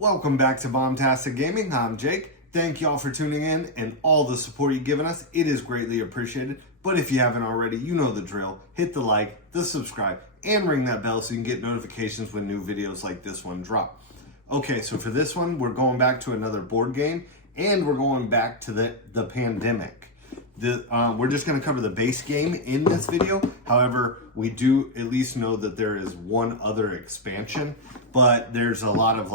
Welcome back to Bombtastic Gaming. I'm Jake. Thank y'all for tuning in and all the support you've given us. It is greatly appreciated. But if you haven't already, you know the drill. Hit the like, the subscribe, and ring that bell so you can get notifications when new videos like this one drop. Okay, so for this one, we're going back to another board game, and we're going back to the pandemic. We're just going to cover the base game in this video. However, we do at least know that there is one other expansion, but there's a lot of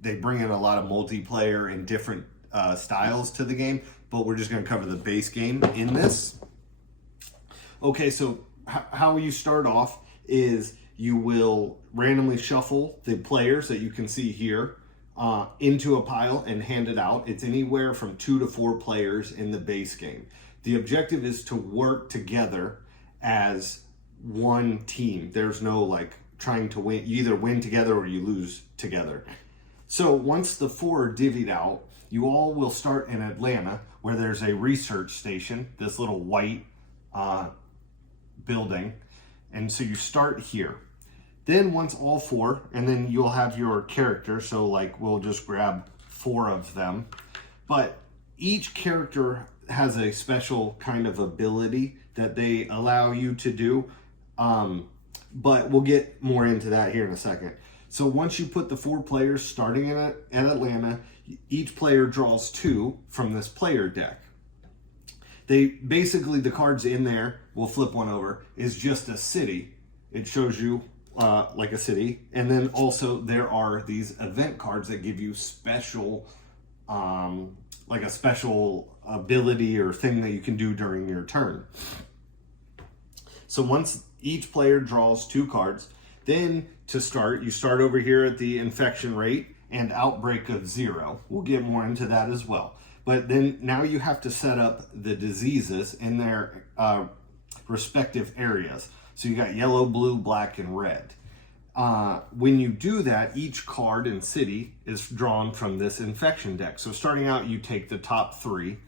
they bring in a lot of multiplayer and different styles to the game, but we're just going to cover the base game in this. Okay, so how you start off is you will randomly shuffle the players that you can see here into a pile and hand it out. It's anywhere from 2 to 4 players in the base game. The objective is to work together as one team. There's no trying to win. You either win together or you lose together. So once the 4 are divvied out, you all will start in Atlanta, where there's a research station, this little white building. And so you start here. Then once all 4, and then you'll have your character. So we'll just grab 4 of them. But each character has a special kind of ability that they allow you to do. But we'll get more into that here in a second. So once you put the 4 players starting at Atlanta, each player draws 2 from this player deck. The cards in there, we'll flip one over, is just a city. It shows you like a city. And then also there are these event cards that give you special, a special ability or thing that you can do during your turn. So once each player draws 2 cards, then to start, you start over here at the infection rate and outbreak of 0. We'll get more into that as well. But then now you have to set up the diseases in their respective areas. So you got yellow, blue, black, and red. When you do that, each card and city is drawn from this infection deck. So starting out, you take the top 3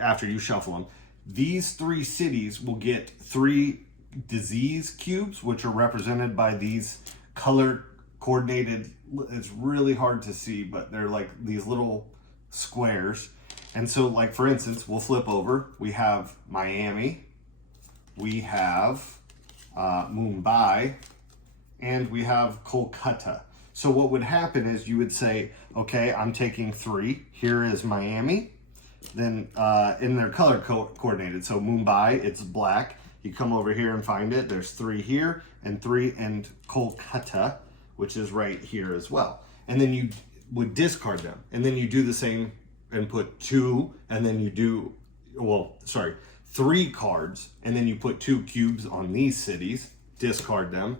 after you shuffle them. These 3 cities will get 3 disease cubes, which are represented by these color coordinated, it's really hard to see, but they're like these little squares. And so for instance, we'll flip over. We have Miami, we have Mumbai, and we have Kolkata. So what would happen is you would say, okay, I'm taking 3. Here is Miami. Then in their color coordinated. So Mumbai, it's black. You come over here and find it. There's 3 here and 3 in Kolkata, which is right here as well. And then you would discard them. And then you do the same and put 2, and then you do, 3 cards, and then you put 2 cubes on these cities, discard them.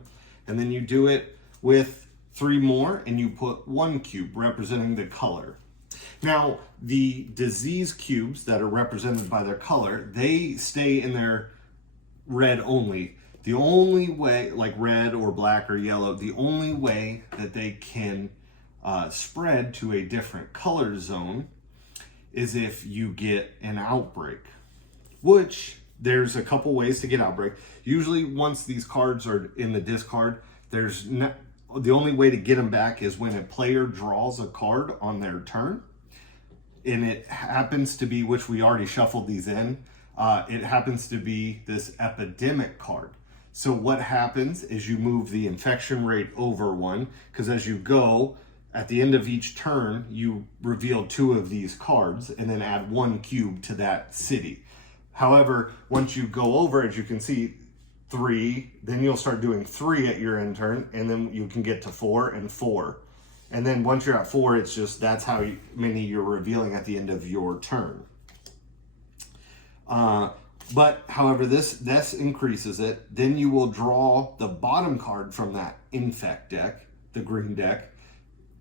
And then you do it with 3 more, and you put 1 cube representing the color. Now, the disease cubes that are represented by their color, they stay in their red only. The only way, like red or black or yellow, the only way that they can spread to a different color zone is if you get an outbreak, which there's a couple ways to get outbreak. Usually once these cards are in the discard, the only way to get them back is when a player draws a card on their turn. And it happens to be, which we already shuffled these in, it happens to be this epidemic card. So what happens is you move the infection rate over 1, because as you go, at the end of each turn, you reveal 2 of these cards and then add 1 cube to that city. However, once you go over, as you can see, 3, then you'll start doing 3 at your end turn, and then you can get to 4 and 4. And then once you're at 4, it's just that's how many you're revealing at the end of your turn. But however, this increases it. Then you will draw the bottom card from that infect deck, the green deck,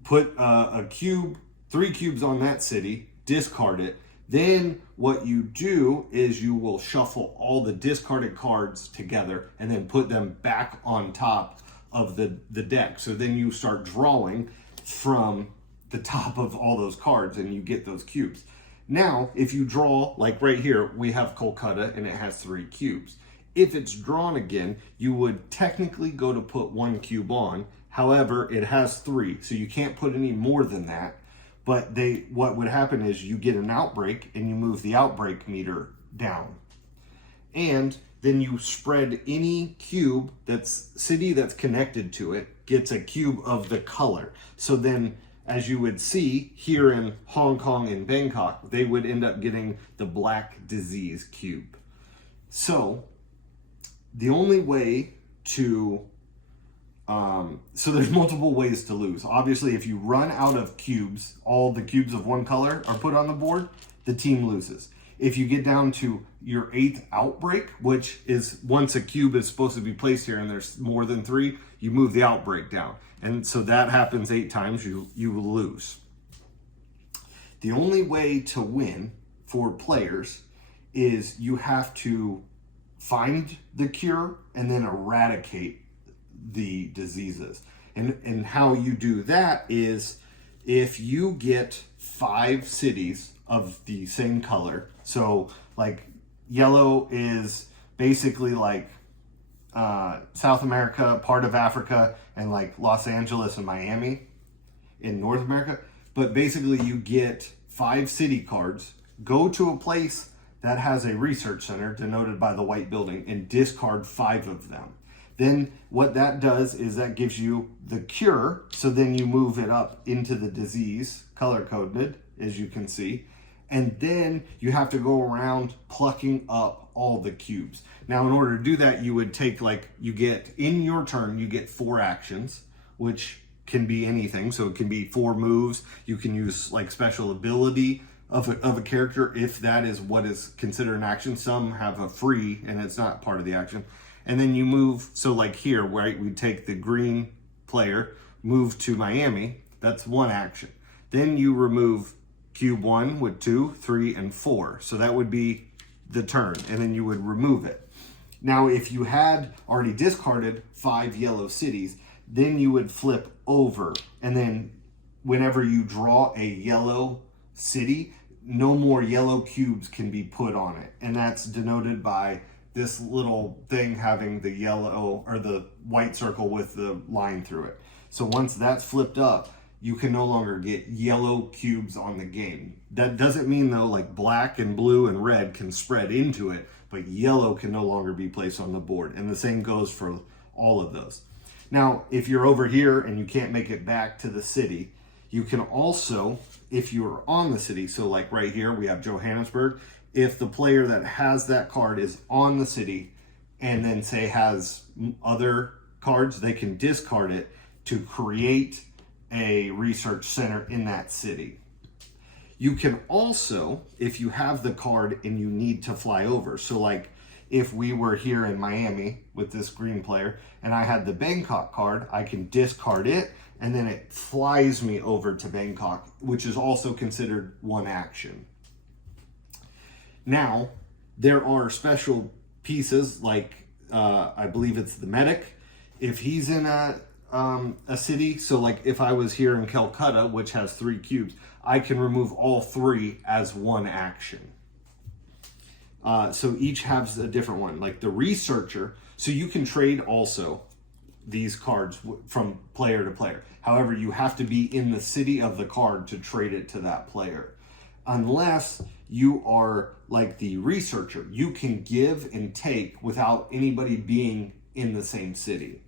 put a cube, 3 cubes on that city, discard it. Then what you do is you will shuffle all the discarded cards together and then put them back on top of the deck. So then you start drawing from the top of all those cards and you get those cubes. Now, if you draw, like right here, we have Kolkata and it has 3 cubes. If it's drawn again, you would technically go to put 1 cube on. However, it has 3, so you can't put any more than that. But what would happen is you get an outbreak and you move the outbreak meter down. And then you spread any cube city that's connected to it gets a cube of the color. So then, as you would see here in Hong Kong and Bangkok, they would end up getting the black disease cube. So the only way to, so there's multiple ways to lose. Obviously, if you run out of cubes, all the cubes of one color are put on the board, the team loses. If you get down to your 8th outbreak, which is once a cube is supposed to be placed here and there's more than 3, you move the outbreak down. And so that happens 8 times, you lose. The only way to win for players is you have to find the cure and then eradicate the diseases. And how you do that is if you get 5 cities of the same color. So like yellow is basically like South America, part of Africa, and like Los Angeles and Miami in North America. But basically you get 5 city cards, go to a place that has a research center denoted by the white building and discard 5 of them. Then what that does is that gives you the cure. So then you move it up into the disease, color coded, as you can see. And then you have to go around plucking up all the cubes. Now, in order to do that, you would take you get in your turn, you get 4 actions, which can be anything. So it can be 4 moves. You can use like special ability of a character if that is what is considered an action. Some have a free and it's not part of the action. And then you move, so like here, right, we take the green player, move to Miami, that's 1 action. Then you remove cube 1 with 2, 3, and 4. So that would be the turn, and then you would remove it. Now, if you had already discarded 5 yellow cities, then you would flip over, and then whenever you draw a yellow city, no more yellow cubes can be put on it. And that's denoted by this little thing having the yellow or the white circle with the line through it. So once that's flipped up, you can no longer get yellow cubes on the game. That doesn't mean though, like black and blue and red can spread into it, but yellow can no longer be placed on the board. And the same goes for all of those. Now, if you're over here and you can't make it back to the city, you can also, if you're on the city, so like right here, we have Johannesburg. If the player that has that card is on the city and then say has other cards, they can discard it to create a research center in that city. You can also, if you have the card and you need to fly over, so like if we were here in Miami with this green player and I had the Bangkok card, I can discard it and then it flies me over to Bangkok, which is also considered 1 action. Now, there are special pieces like I believe it's the medic. If he's in a city, so like if I was here in Calcutta, which has 3 cubes, I can remove all 3 as 1 action. So each has a different one. Like the researcher, so you can trade also these cards from player to player. However, you have to be in the city of the card to trade it to that player. Unless you are like the researcher, you can give and take without anybody being in the same city.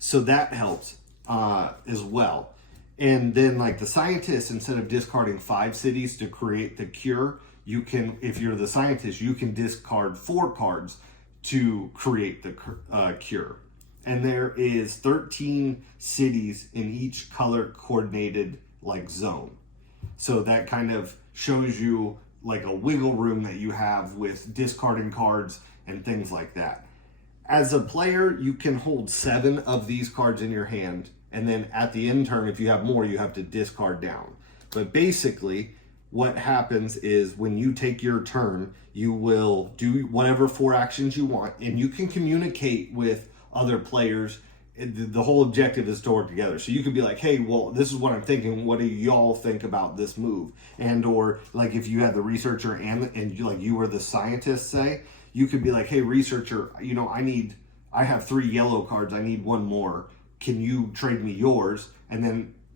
So that helps as well. And then like the scientist, instead of discarding 5 cities to create the cure, you can, if you're the scientist, you can discard 4 cards to create the cure. And there is 13 cities in each color coordinated like zone. So that kind of shows you like a wiggle room that you have with discarding cards and things like that. As a player, you can hold 7 of these cards in your hand, and then at the end turn, if you have more, you have to discard down. But basically, what happens is when you take your turn, you will do whatever 4 actions you want, and you can communicate with other players. The whole objective is to work together. So you could be like, hey, well, this is what I'm thinking. What do y'all think about this move? And or like if you had the researcher and you were the scientist, say, you could be like, hey, researcher, you know, I have 3 yellow cards. I need 1 more. Can you trade me yours? And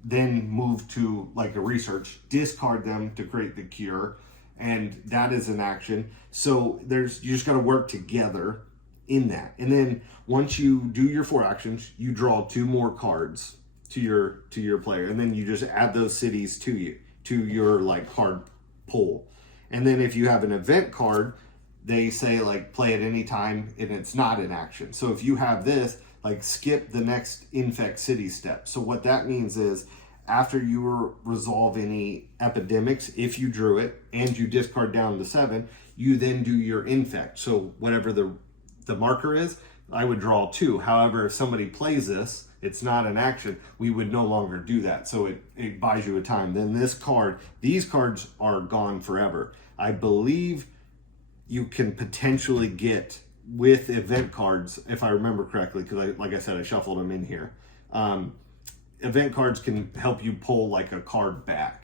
then move to like a research, discard them to create the cure. And that is an action. So you just got to work together in that. And then once you do your 4 actions, you draw 2 more cards to your player, and then you just add those cities to your like card pool. And then if you have an event card, they say like play at any time, and it's not an action. So if you have this, like skip the next infect city step. So what that means is after you resolve any epidemics, if you drew it and you discard down to 7, you then do your infect. So whatever the marker is, I would draw 2. However, if somebody plays this, it's not an action, we would no longer do that. So it buys you a time. Then these cards are gone forever. I believe you can potentially get with event cards, if I remember correctly, because like I said, I shuffled them in here. Event cards can help you pull like a card back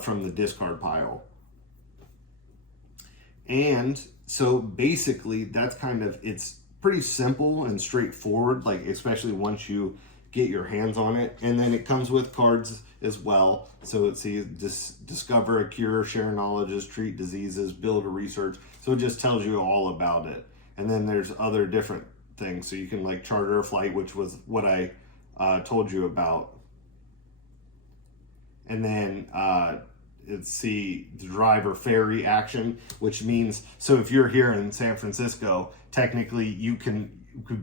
from the discard pile. And so basically that's it's pretty simple and straightforward, like especially once you get your hands on it. And then it comes with cards as well. So it's discover a cure, share knowledges, treat diseases, build a research. So it just tells you all about it. And then there's other different things. So you can like charter a flight, which was what I told you about. And then it's the driver ferry action, which means, so if you're here in San Francisco, technically you can,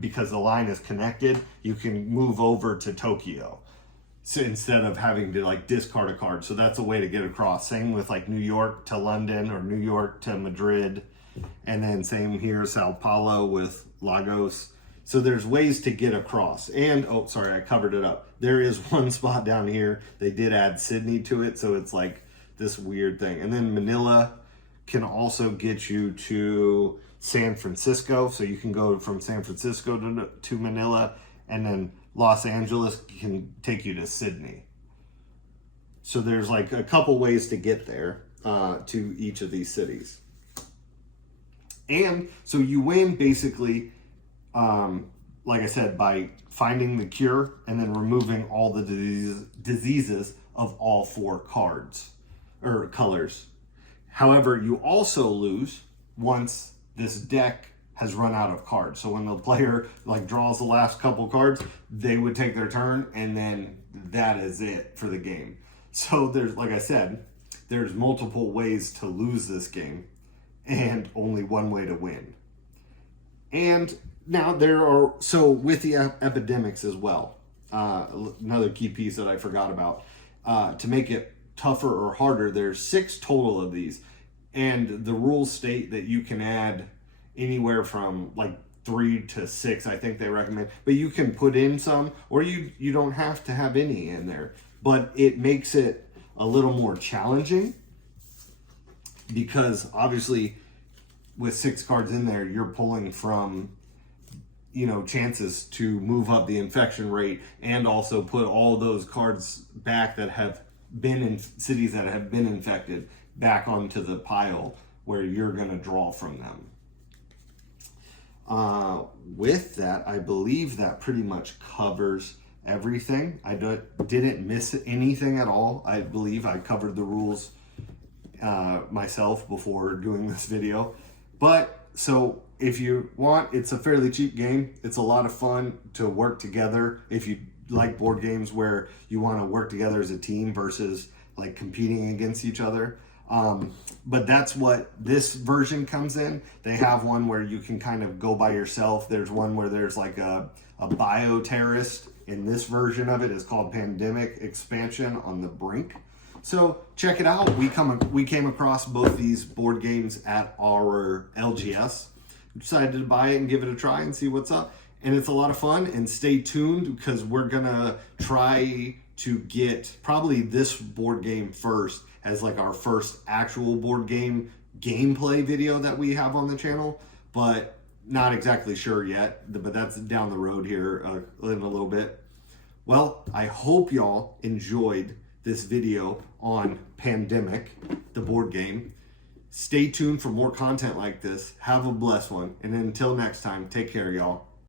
because the line is connected, you can move over to Tokyo. So instead of having to like discard a card. So that's a way to get across. Same with like New York to London or New York to Madrid. And then same here, Sao Paulo with Lagos. So there's ways to get across. And, oh, sorry, I covered it up. There is one spot down here. They did add Sydney to it. So it's like this weird thing. And then Manila can also get you to San Francisco. So you can go from San Francisco to Manila. And then Los Angeles can take you to Sydney. So there's like a couple ways to get there to each of these cities. And so you win basically, like I said, by finding the cure and then removing all the diseases of all 4 cards or colors. However, you also lose once this deck has run out of cards. So when the player like draws the last couple cards, they would take their turn, and then that is it for the game. So there's, like I said, there's multiple ways to lose this game and only one way to win. And now so with the epidemics as well, another key piece that I forgot about, to make it tougher or harder, there's 6 total of these. And the rules state that you can add anywhere from like 3 to 6, I think they recommend. But you can put in some, or you don't have to have any in there. But it makes it a little more challenging, because obviously with 6 cards in there, you're pulling from, chances to move up the infection rate, and also put all those cards back that have been in cities that have been infected back onto the pile where you're going to draw from them. With that, I believe that pretty much covers everything. I didn't miss anything at all. I believe I covered the rules myself before doing this video. But so if you want, it's a fairly cheap game. It's a lot of fun to work together. If you like board games where you want to work together as a team versus like competing against each other. But that's what this version comes in. They have one where you can kind of go by yourself. There's one where there's like a bioterrorist. In this version of it is called Pandemic Expansion on the Brink. So check it out. We came across both these board games at our LGS. Decided to buy it and give it a try and see what's up. And it's a lot of fun. And stay tuned, because we're gonna try to get probably this board game first as like our first actual board game gameplay video that we have on the channel, but not exactly sure yet, but that's down the road here in a little bit. Well, I hope y'all enjoyed this video on Pandemic, the board game. Stay tuned for more content like this. Have a blessed one. And until next time, take care, y'all.